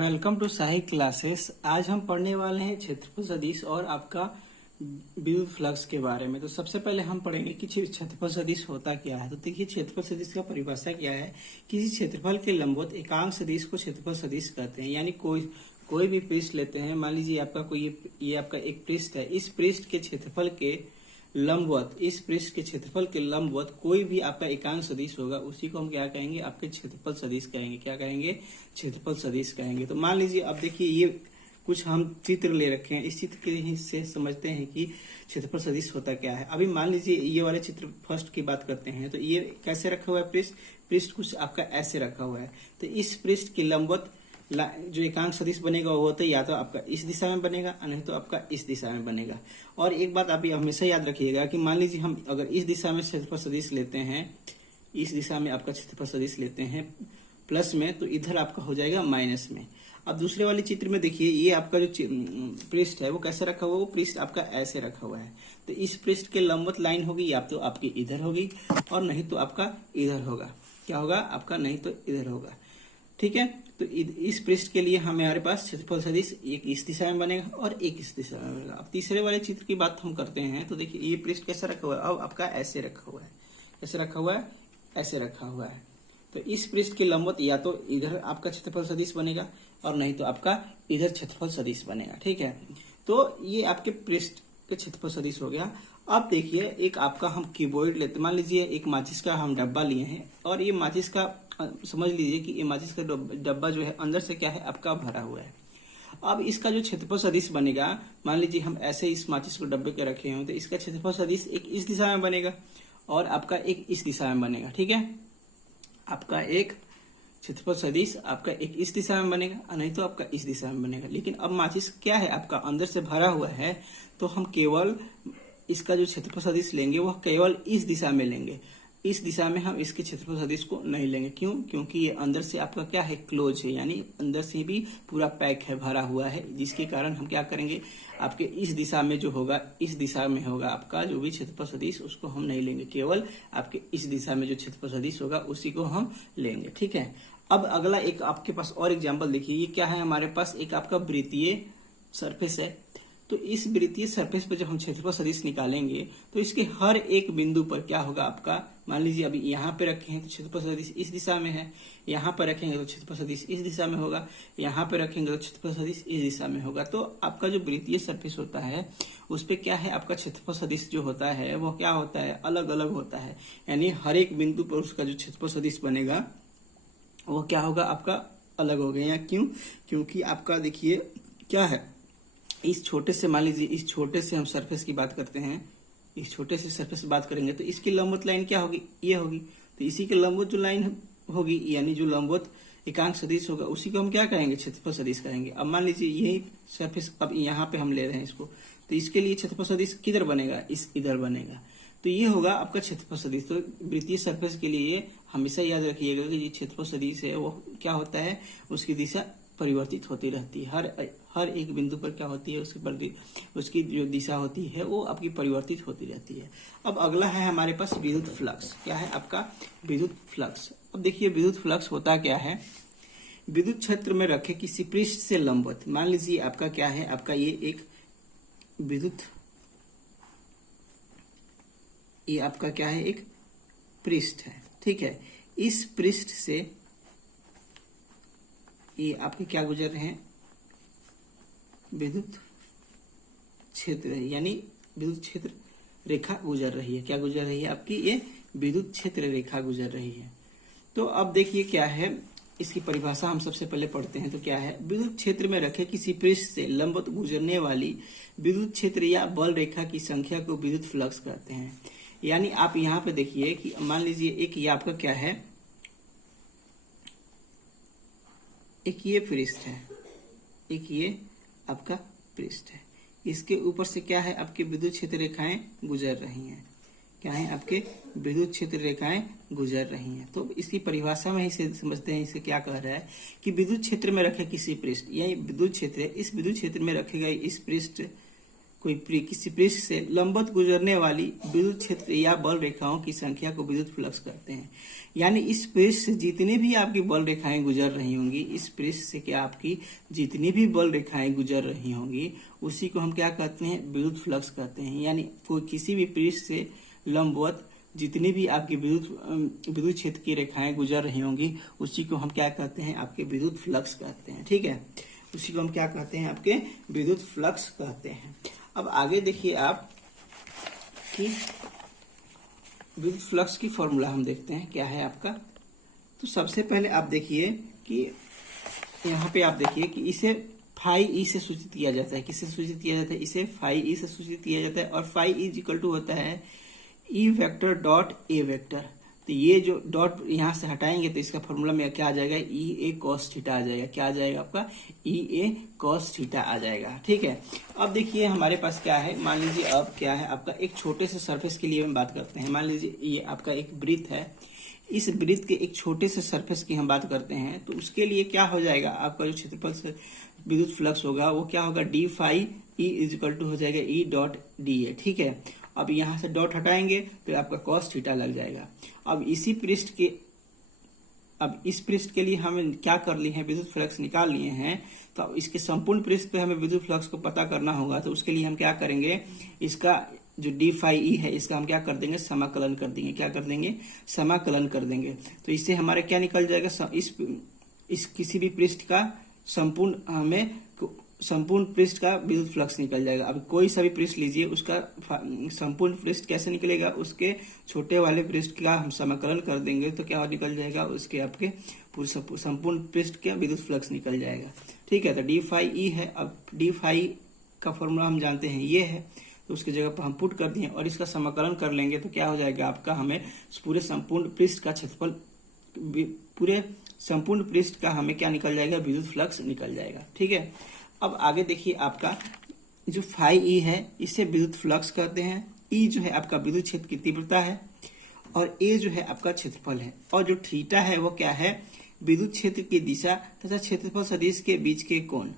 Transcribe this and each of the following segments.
Welcome to Sahi classes. आज हम पढ़ने वाले हैं क्षेत्रफल सदिश और आपका विद्युत फ्लक्स के बारे में। तो सबसे पहले हम पढ़ेंगे कि क्षेत्रफल सदिश होता क्या है। तो देखिए, क्षेत्रफल सदिश का परिभाषा क्या है। किसी क्षेत्रफल के लंबवत एकांक सदिश को क्षेत्रफल सदिश कहते हैं। यानी कोई भी पृष्ठ लेते हैं, मान लीजिए आपका कोई ये आपका एक पृष्ठ है। इस पृष्ठ के क्षेत्रफल के लंबवत, इस पृष्ठ के क्षेत्रफल के लंबवत कोई भी आपका एकांक सदिश होगा, उसी को हम क्या कहेंगे, आपके क्षेत्रफल सदिश कहेंगे। क्या कहेंगे? क्षेत्रफल सदिश कहेंगे। तो मान लीजिए अब देखिए, ये कुछ हम चित्र ले रखे हैं। इस चित्र के से समझते हैं कि क्षेत्रफल सदिश होता क्या है। अभी मान लीजिए ये वाले चित्र फर्स्ट की बात करते हैं। तो ये कैसे रखा हुआ है पृष्ठ कुछ आपका ऐसे रखा हुआ है। तो इस पृष्ठ के लंबवत जो एकांक सदिश बनेगा वो तो या तो आपका इस दिशा में बनेगा, नहीं तो आपका इस दिशा में बनेगा। और एक बात आप हमेशा याद रखिएगा कि मान लीजिए हम अगर इस दिशा में क्षेत्रफल सदिश लेते हैं, इस दिशा में आपका क्षेत्रफल सदिश लेते हैं प्लस में, तो इधर आपका हो जाएगा माइनस में। अब दूसरे वाले चित्र में देखिए, ये आपका जो पृष्ठ है वो कैसे रखा हुआ है, वो पृष्ठ आपका ऐसे रखा हुआ है। तो इस पृष्ठ के लंबवत लाइन होगी या तो आपकी इधर होगी और नहीं तो आपका इधर होगा। क्या होगा आपका? नहीं तो इधर होगा। ठीक है। तो इस पृष्ठ के लिए हमारे पास क्षेत्रफल सदिश एक इस दिशा में बनेगा और एक इस दिशा में बनेगा। अब तीसरे वाले चित्र की बात हम करते हैं। तो देखिए, ये पृष्ठ कैसा रखा हुआ है, अब आपका ऐसे रखा हुआ है। कैसे रखा हुआ है? ऐसे रखा हुआ है। तो इस पृष्ठ के लंबवत या तो इधर आपका क्षेत्रफल सदिश बनेगा और नहीं तो आपका इधर क्षेत्रफल सदिश बनेगा। ठीक है। तो ये आपके पृष्ठ के क्षेत्रफल सदिश हो गया। अब देखिए, एक आपका हम क्यूबॉइड लेते, मान लीजिए एक माचिस का हम डब्बा लिए हैं और ये माचिस का समझ लीजिए कि ये माचिस का डब्बा जो है अंदर से क्या है आपका भरा हुआ है। अब इसका जो क्षेत्रफल सदिश बनेगा, मान लीजिए हम ऐसे इस माचिस को डब्बे के रखे हो, तो इसका क्षेत्रफल सदिश एक इस दिशा में बनेगा और आपका एक इस दिशा में बनेगा। ठीक है। आपका एक क्षेत्रफल सदिश आपका एक इस दिशा में बनेगा और नहीं तो आपका इस दिशा में बनेगा। लेकिन अब माचिस क्या है आपका अंदर से भरा हुआ है, तो हम केवल इसका जो क्षेत्रफल सदिश लेंगे वह केवल इस दिशा में लेंगे। इस दिशा में हम इसके क्षेत्रफल सदिश को नहीं लेंगे। क्यों? क्योंकि ये अंदर से आपका क्या है, क्लोज है, यानी अंदर से भी पूरा पैक है, भरा हुआ है, जिसके कारण हम क्या करेंगे, आपके इस दिशा में जो होगा, इस दिशा में होगा आपका जो भी क्षेत्रफल सदिश, उसको हम नहीं लेंगे। केवल आपके इस दिशा में जो क्षेत्रफल सदिश होगा उसी को हम लेंगे। ठीक है। अब अगला एक आपके पास और एग्जाम्पल देखिए, ये क्या है हमारे पास, एक आपका वृत्तीय सरफेस है। तो इस वृत्तीय सरफेस पर जब हम क्षेत्रफल सदिश निकालेंगे तो इसके हर एक बिंदु पर क्या होगा आपका, मान लीजिए अभी यहाँ पे रखे हैं तो क्षेत्रफल सदिश इस दिशा में है, यहाँ पर रखेंगे तो क्षेत्रफल सदिश इस दिशा में होगा, यहाँ पे रखेंगे तो क्षेत्रफल सदिश इस दिशा में होगा। तो आपका जो वृत्तीय सरफेस होता है उस पर क्या है, आपका क्षेत्रफल सदिश जो होता है वो क्या होता है, अलग अलग होता है। यानी हर एक बिंदु पर उसका जो क्षेत्रफल सदिश बनेगा वो क्या होगा, आपका अलग हो गया। क्यों? क्योंकि आपका देखिए क्या है, इस छोटे से, मान लीजिए इस छोटे से हम सरफेस की बात करते हैं, इस छोटे से सरफेस की बात करेंगे तो इसकी लंबवत लाइन क्या होगी, ये होगी। तो इसी के लंबवत जो लाइन होगी, यानी जो लंबवत एकांक सदिश होगा, उसी को हम क्या कहेंगे, क्षेत्रफल सदिश कहेंगे। अब मान लीजिए यही सरफेस अब यहाँ पे हम ले रहे हैं इसको, तो इसके लिए क्षेत्रफल सदिश किधर बनेगा, इधर बनेगा। तो ये होगा आपका क्षेत्रफल सदिश। तो वृत्तीय सरफेस के लिए हमेशा याद रखिएगा कि ये क्षेत्रफल सदिश है वो क्या होता है, उसकी दिशा परिवर्तित होती रहती है। हर एक बिंदु पर क्या होती है, उसकी जो दिशा होती है वो आपकी परिवर्तित होती रहती है। अब अगला है हमारे पास विद्युत फ्लक्स। क्या है आपका? विद्युत फ्लक्स। अब देखिए, विद्युत फ्लक्स होता क्या है, विद्युत क्षेत्र में रखे किसी पृष्ठ से लंबवत, मान लीजिए आपका क्या है, आपका ये एक विद्युत, ये आपका क्या है, एक पृष्ठ है। ठीक है। इस पृष्ठ से ये आपके क्या गुजर रहे हैं, विद्युत क्षेत्र है, यानी विद्युत क्षेत्र रेखा गुजर रही है। क्या गुजर रही है आपकी, ये विद्युत क्षेत्र रेखा गुजर रही है। तो अब देखिए क्या है, इसकी परिभाषा हम सबसे पहले पढ़ते हैं। तो क्या है, विद्युत क्षेत्र में रखे किसी पृष्ठ से लंबवत गुजरने वाली विद्युत क्षेत्र या बल रेखा की संख्या को विद्युत फ्लक्स कहते हैं। यानी आप यहाँ पे देखिए कि मान लीजिए एक ये आपका क्या है, एक ये पृष्ठ है, एक ये आपका पृष्ठ है, इसके ऊपर से क्या है, आपके विद्युत क्षेत्र रेखाएं गुजर रही हैं। क्या है, आपके विद्युत क्षेत्र रेखाएं गुजर रही हैं। तो इसकी परिभाषा में इसे समझते हैं, इसे क्या कह रहा है कि विद्युत क्षेत्र में रखे किसी पृष्ठ, यही विद्युत क्षेत्र है, इस विद्युत क्षेत्र में रखे गए इस पृष्ठ किसी पृष्ठ से लंबवत गुजरने वाली विद्युत क्षेत्र या बल रेखाओं की संख्या को विद्युत फ्लक्स कहते हैं। यानी इस पृष्ठ से जितनी भी आपकी बल रेखाएं गुजर रही होंगी, इस पृष्ठ से क्या आपकी जितनी भी बल रेखाएं गुजर रही होंगी, उसी को हम क्या कहते हैं, विद्युत फ्लक्स कहते हैं। यानी कोई किसी भी पृष्ठ से लंबवत जितनी भी आपकी विद्युत क्षेत्र की रेखाएं गुजर रही होंगी, उसी को हम क्या कहते हैं, आपके विद्युत फ्लक्स कहते हैं। ठीक है, उसी को हम क्या कहते हैं, आपके विद्युत फ्लक्स कहते हैं। अब आगे देखिए आप कि विद्युत फ्लक्स की फॉर्मूला हम देखते हैं क्या है आपका। तो सबसे पहले आप देखिए कि यहाँ पे आप देखिए कि इसे फाई ई से सूचित किया जाता है। किससे सूचित किया जाता है, इसे फाई ई से सूचित किया जाता है। और फाई ई इक्वल टू होता है E vector dot A vector. तो ये जो डॉट यहाँ से हटाएंगे तो इसका फॉर्मूला में क्या आ जाएगा, ई ए कॉस थीटा आ जाएगा। क्या आ जाएगा आपका, ई ए कॉस थीटा आ जाएगा। ठीक है, अब देखिए हमारे पास क्या है, मान लीजिए अब क्या है आपका एक छोटे से सरफेस के लिए हम बात करते हैं। मान लीजिए ये आपका एक वृत्त है, इस वृत्त के एक छोटे से सरफेस की हम बात करते हैं। तो उसके लिए क्या हो जाएगा, आपका जो क्षेत्रफल से विद्युत फ्लक्स होगा वो क्या होगा, D phi E is equal to हो जाएगा ई डॉट डी ए। ठीक है, अब यहाँ से डॉट हटाएंगे तो आपका कॉस थीटा लग जाएगा। अब इस पृष्ठ के लिए हमें क्या कर लिए हैं, विद्युत फ्लक्स निकाल लिए हैं। तो अब इसके संपूर्ण पृष्ठ पे हमें विद्युत फ्लक्स को पता करना होगा। तो उसके लिए हम क्या करेंगे, इसका जो डी फाई ई है इसका हम क्या कर देंगे, समाकलन कर देंगे। क्या कर देंगे, समाकलन कर देंगे। तो इससे हमारे क्या निकल जाएगा, इस किसी भी पृष्ठ का संपूर्ण पृष्ठ का विद्युत फ्लक्स निकल जाएगा। अब कोई सा भी पृष्ठ लीजिए, उसका संपूर्ण पृष्ठ कैसे निकलेगा, उसके छोटे वाले पृष्ठ का हम समाकलन कर देंगे तो क्या निकल जाएगा, उसके आपके पूरे संपूर्ण पृष्ठ का विद्युत फ्लक्स निकल जाएगा। ठीक है, तो डी फाई ई है। अब डी फाई का फॉर्मूला हम जानते हैं ये है, तो उसकी जगह पर हम पुट कर दिए और इसका समाकलन कर लेंगे तो क्या हो जाएगा आपका, हमें पूरे संपूर्ण पृष्ठ का क्षेत्रफल, पूरे संपूर्ण पृष्ठ का हमें क्या निकल जाएगा, विद्युत फ्लक्स निकल जाएगा। ठीक है, अब आगे देखिए आपका जो फाई ई है इसे विद्युत फ्लक्स कहते हैं। ई जो है आपका विद्युत क्षेत्र की तीव्रता है और ए जो है आपका क्षेत्रफल है। और जो थीटा है वो क्या है, विद्युत क्षेत्र की दिशा तथा क्षेत्रफल सदिश के बीच के कोण।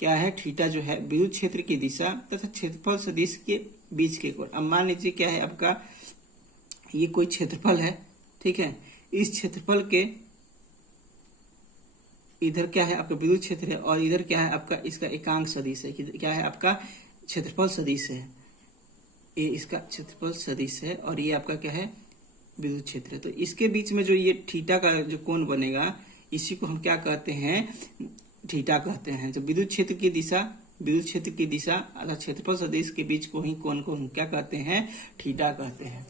क्या है, थीटा जो है विद्युत क्षेत्र की दिशा तथा क्षेत्रफल सदिश के बीच के कोण। अब मान लीजिए क्या है आपका, ये कोई क्षेत्रफल है। ठीक है, इस क्षेत्रफल के इधर क्या है आपका विद्युत क्षेत्र है और इधर क्या है आपका इसका एकांक सदिश है। क्या है आपका क्षेत्रफल सदिश है, ये इसका क्षेत्रफल सदिश है और ये आपका क्या है, विद्युत क्षेत्र है। तो इसके बीच में जो ये थीटा का जो कोण बनेगा, इसी को हम क्या कहते हैं, थीटा कहते हैं। जो विद्युत क्षेत्र की दिशा अर्थात क्षेत्रफल सदिश के बीच को ही कोण को हम क्या कहते हैं, थीटा कहते हैं।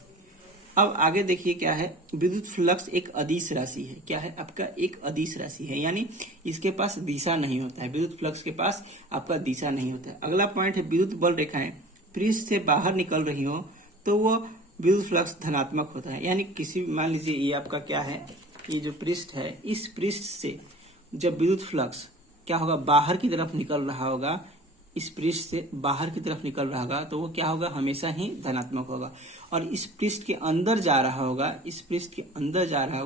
अब आगे देखिए क्या है, विद्युत फ्लक्स एक अदिश राशि है। क्या है आपका, एक अदिश राशि है, यानी इसके पास दिशा नहीं होता है। विद्युत फ्लक्स के पास आपका दिशा नहीं होता है। अगला पॉइंट है, विद्युत बल रेखाएं पृष्ठ से बाहर निकल रही हो तो वो विद्युत फ्लक्स धनात्मक होता है। यानी किसी, मान लीजिए ये आपका क्या है, ये जो पृष्ठ है, इस पृष्ठ से जब विद्युत फ्लक्स क्या होगा, बाहर की तरफ निकल रहा होगा, इस पृष्ठ से बाहर की तरफ निकल रहा होगा तो वो क्या होगा, हमेशा ही धनात्मक होगा। और इस पृष्ठ के अंदर जा रहा होगा,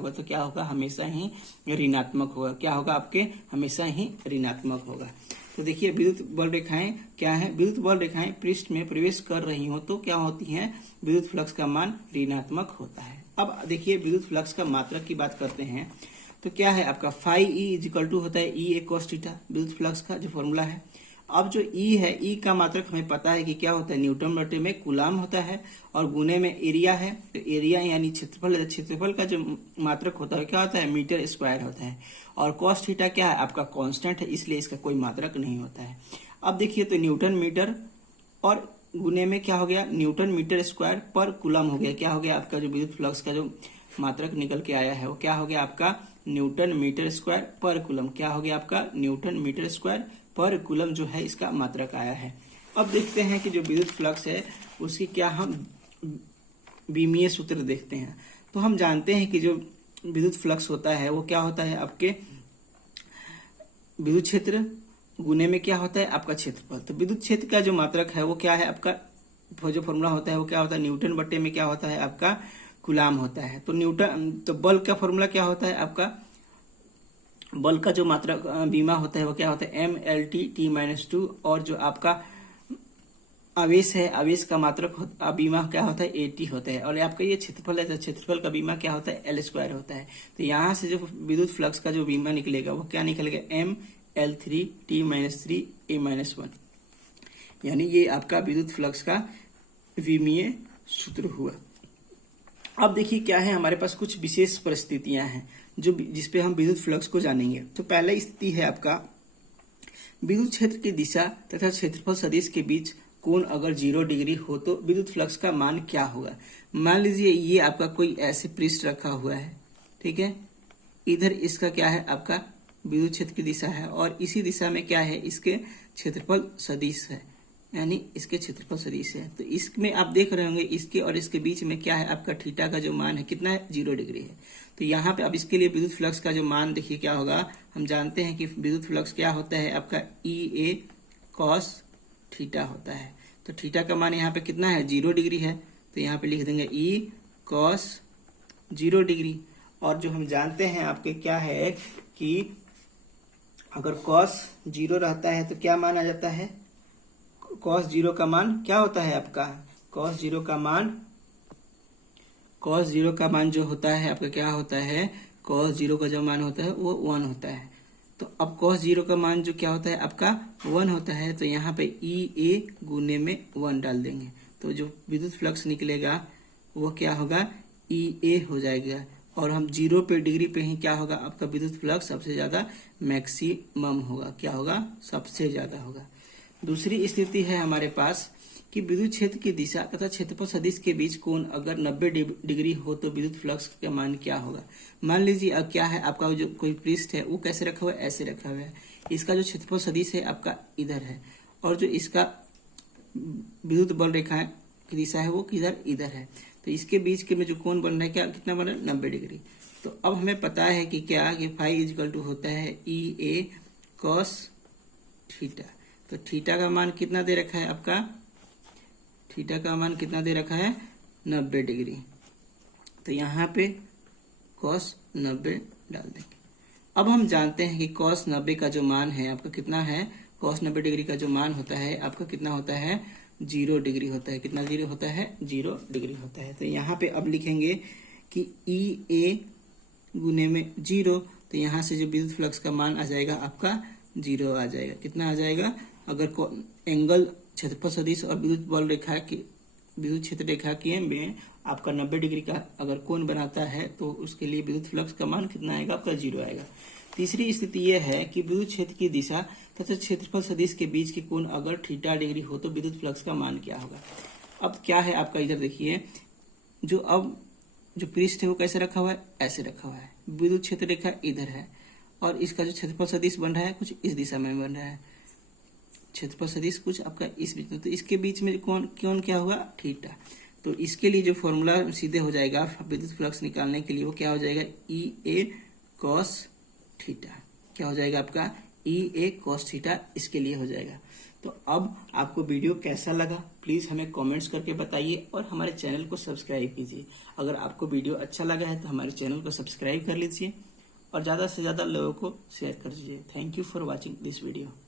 तो क्या होगा, हमेशा ही ऋणात्मक होगा। क्या होगा आपके, हमेशा ही ऋणात्मक होगा। तो देखिए विद्युत बल रेखाएं क्या है, विद्युत बल रेखाएं पृष्ठ में प्रवेश कर रही हो तो क्या होती हैं, विद्युत फ्लक्स का मान ऋणात्मक होता है। अब देखिए विद्युत फ्लक्स का मात्रक की बात करते हैं तो क्या है आपका, phi E is equal to होता है ई ए कॉस थीटा, विद्युत फ्लक्स का जो फॉर्मूला है। अब जो ई है, ई का मात्रक हमें पता है कि क्या होता है, न्यूटन बटे में कूलाम होता है और गुने में एरिया है। तो एरिया यानी क्षेत्रफल का जो मात्रक होता है क्या होता है, मीटर स्क्वायर होता है। और कॉस थीटा क्या है आपका, कांस्टेंट है, इसलिए इसका कोई मात्रक नहीं होता है। अब देखिए तो न्यूटन मीटर और गुने में क्या हो गया, न्यूटन मीटर स्क्वायर पर कूलम हो गया। क्या हो गया आपका, जो विद्युत फ्लक्स का जो मात्रक निकल के आया है वो क्या हो गया आपका, न्यूटन मीटर स्क्वायर पर कूलम। क्या हो गया आपका, न्यूटन मीटर स्क्वायर पर कूलम जो है इसका मात्रक आया है। अब देखते हैं कि जो विद्युत फ्लक्स है उसकी क्या हम बीमीय सूत्र देखते हैं। तो हम जानते हैं कि जो विद्युत फ्लक्स होता है वो क्या होता है, आपके विद्युत क्षेत्र गुने में क्या होता है आपका क्षेत्रफल। तो विद्युत क्षेत्र का जो मात्रक है वो क्या है आपका, जो फॉर्मूला होता है वो क्या होता है, न्यूटन बटे में क्या होता है आपका, कूलाम होता है। तो बल का फॉर्मूला क्या होता है आपका, बल का जो मात्रक बीमा होता है वो क्या होता है, M L T T minus 2। और जो आपका आवेश है, आवेश का मात्रक बीमा क्या होता है 80 होता है, और आपका ये क्षेत्रफल है तो क्षेत्रफल का बीमा क्या होता है L² होता है। तो यहाँ से जो विद्युत फ्लक्स का जो बीमा निकलेगा वो क्या निकलेगा ML3T-3A-1, यानी ये आपका विद्युत फ्लक्स का विमीय सूत्र हुआ। अब देखिए क्या है, हमारे पास कुछ विशेष परिस्थितियां हैं जो जिसपे हम विद्युत फ्लक्स को जानेंगे। तो पहला स्थिति है आपका विद्युत क्षेत्र की दिशा तथा क्षेत्रफल सदिश के बीच कोण अगर 0 डिग्री हो तो विद्युत फ्लक्स का मान क्या होगा। मान लीजिए ये आपका कोई ऐसे पृष्ठ रखा हुआ है, ठीक है, इधर इसका क्या है आपका विद्युत क्षेत्र की दिशा है, और इसी दिशा में क्या है इसके क्षेत्रफल सदिश है, यानी इसके क्षेत्रफल सदिश है। तो इसमें आप देख रहे होंगे इसके और इसके बीच में क्या है आपका थीटा का जो मान है कितना है 0 डिग्री है। तो यहाँ पे अब इसके लिए विद्युत फ्लक्स का जो मान देखिए क्या होगा, हम जानते हैं कि विद्युत फ्लक्स क्या होता है आपका EA cos थीटा होता है। तो थीटा का मान यहाँ पे कितना है 0 डिग्री है, तो यहाँ पे लिख देंगे E cos 0 डिग्री। और जो हम जानते हैं आपके क्या है कि अगर cos 0 रहता है तो क्या मान आ जाता है, cos 0 का मान क्या होता है आपका, cos 0 का मान जो होता है आपका क्या होता है, cos 0 का जो मान होता है वो 1 होता है। तो अब cos 0 का मान जो क्या होता है आपका 1 होता है, तो यहाँ पे EA गुने में 1 डाल देंगे, तो जो विद्युत फ्लक्स निकलेगा वो क्या होगा EA हो जाएगा। और हम 0 पे डिग्री पे ही क्या होगा आपका विद्युत फ्लक्स सबसे ज्यादा मैक्सिमम होगा, क्या होगा सबसे ज्यादा होगा। दूसरी स्थिति है हमारे पास कि विद्युत क्षेत्र की दिशा तथा क्षेत्रफल सदिश के बीच कोण अगर 90 डिग्री हो तो विद्युत फ्लक्स का मान क्या होगा। मान लीजिए अब क्या है आपका जो कोई पृष्ठ है वो कैसे रखा हुआ है, ऐसे रखा हुआ है, इसका जो क्षेत्रफल सदिश है आपका इधर है, और जो इसका विद्युत बल रेखा की दिशा है वो किधर इधर है। तो इसके बीच के में जो कोण बन रहा है क्या कितना बन रहा है 90 डिग्री। तो अब हमें पता है कि क्या कि फाई इक्वल टू होता है EA cos थीटा। तो थीटा का मान कितना दे रखा है आपका, थीटा का मान कितना दे रखा है 90 डिग्री। तो यहाँ पे cos 90 डाल देंगे। अब हम जानते हैं कि cos 90 का जो मान है आपका कितना है, cos 90 डिग्री का जो मान होता है आपका कितना होता है 0 डिग्री होता है। कितना 0 होता है 0 डिग्री होता है। तो यहाँ पे अब लिखेंगे कि EA गुने में 0, तो यहाँ से जो विद्युत फ्लक्स का मान आ जाएगा आपका 0 आ जाएगा। कितना आ जाएगा, अगर एंगल क्षेत्रफल सदिश और विद्युत बल रेखा की विद्युत क्षेत्र रेखा के में आपका 90 डिग्री का अगर कोण बनाता है तो उसके लिए विद्युत फ्लक्स का मान कितना आएगा आपका 0 आएगा। तीसरी स्थिति यह है कि विद्युत क्षेत्र की दिशा तथा क्षेत्रफल सदिश के बीच के कोण अगर थीटा डिग्री हो तो विद्युत फ्लक्स का मान क्या होगा। अब क्या है आपका इधर देखिए, जो पृष्ठ है वो कैसे रखा हुआ है, ऐसे रखा हुआ है, विद्युत क्षेत्र रेखा इधर है, और इसका जो क्षेत्रफल सदिश बन रहा है कुछ इस दिशा में बन रहा है, क्षेत्रफल सदिश कुछ आपका इस बीच में, तो इसके बीच में कोण क्या हुआ थीटा। तो इसके लिए जो फॉर्मूला सीधे हो जाएगा विद्युत फ्लक्स निकालने के लिए वो क्या हो जाएगा EA cos थीटा, क्या हो जाएगा आपका EA cos थीटा, इसके लिए हो जाएगा। तो अब आपको वीडियो कैसा लगा प्लीज हमें कमेंट्स करके बताइए और हमारे चैनल को सब्सक्राइब कीजिए। अगर आपको वीडियो अच्छा लगा है तो हमारे चैनल को सब्सक्राइब कर लीजिए और ज्यादा से ज्यादा लोगों को शेयर कर दीजिए। Thank you for watching this video.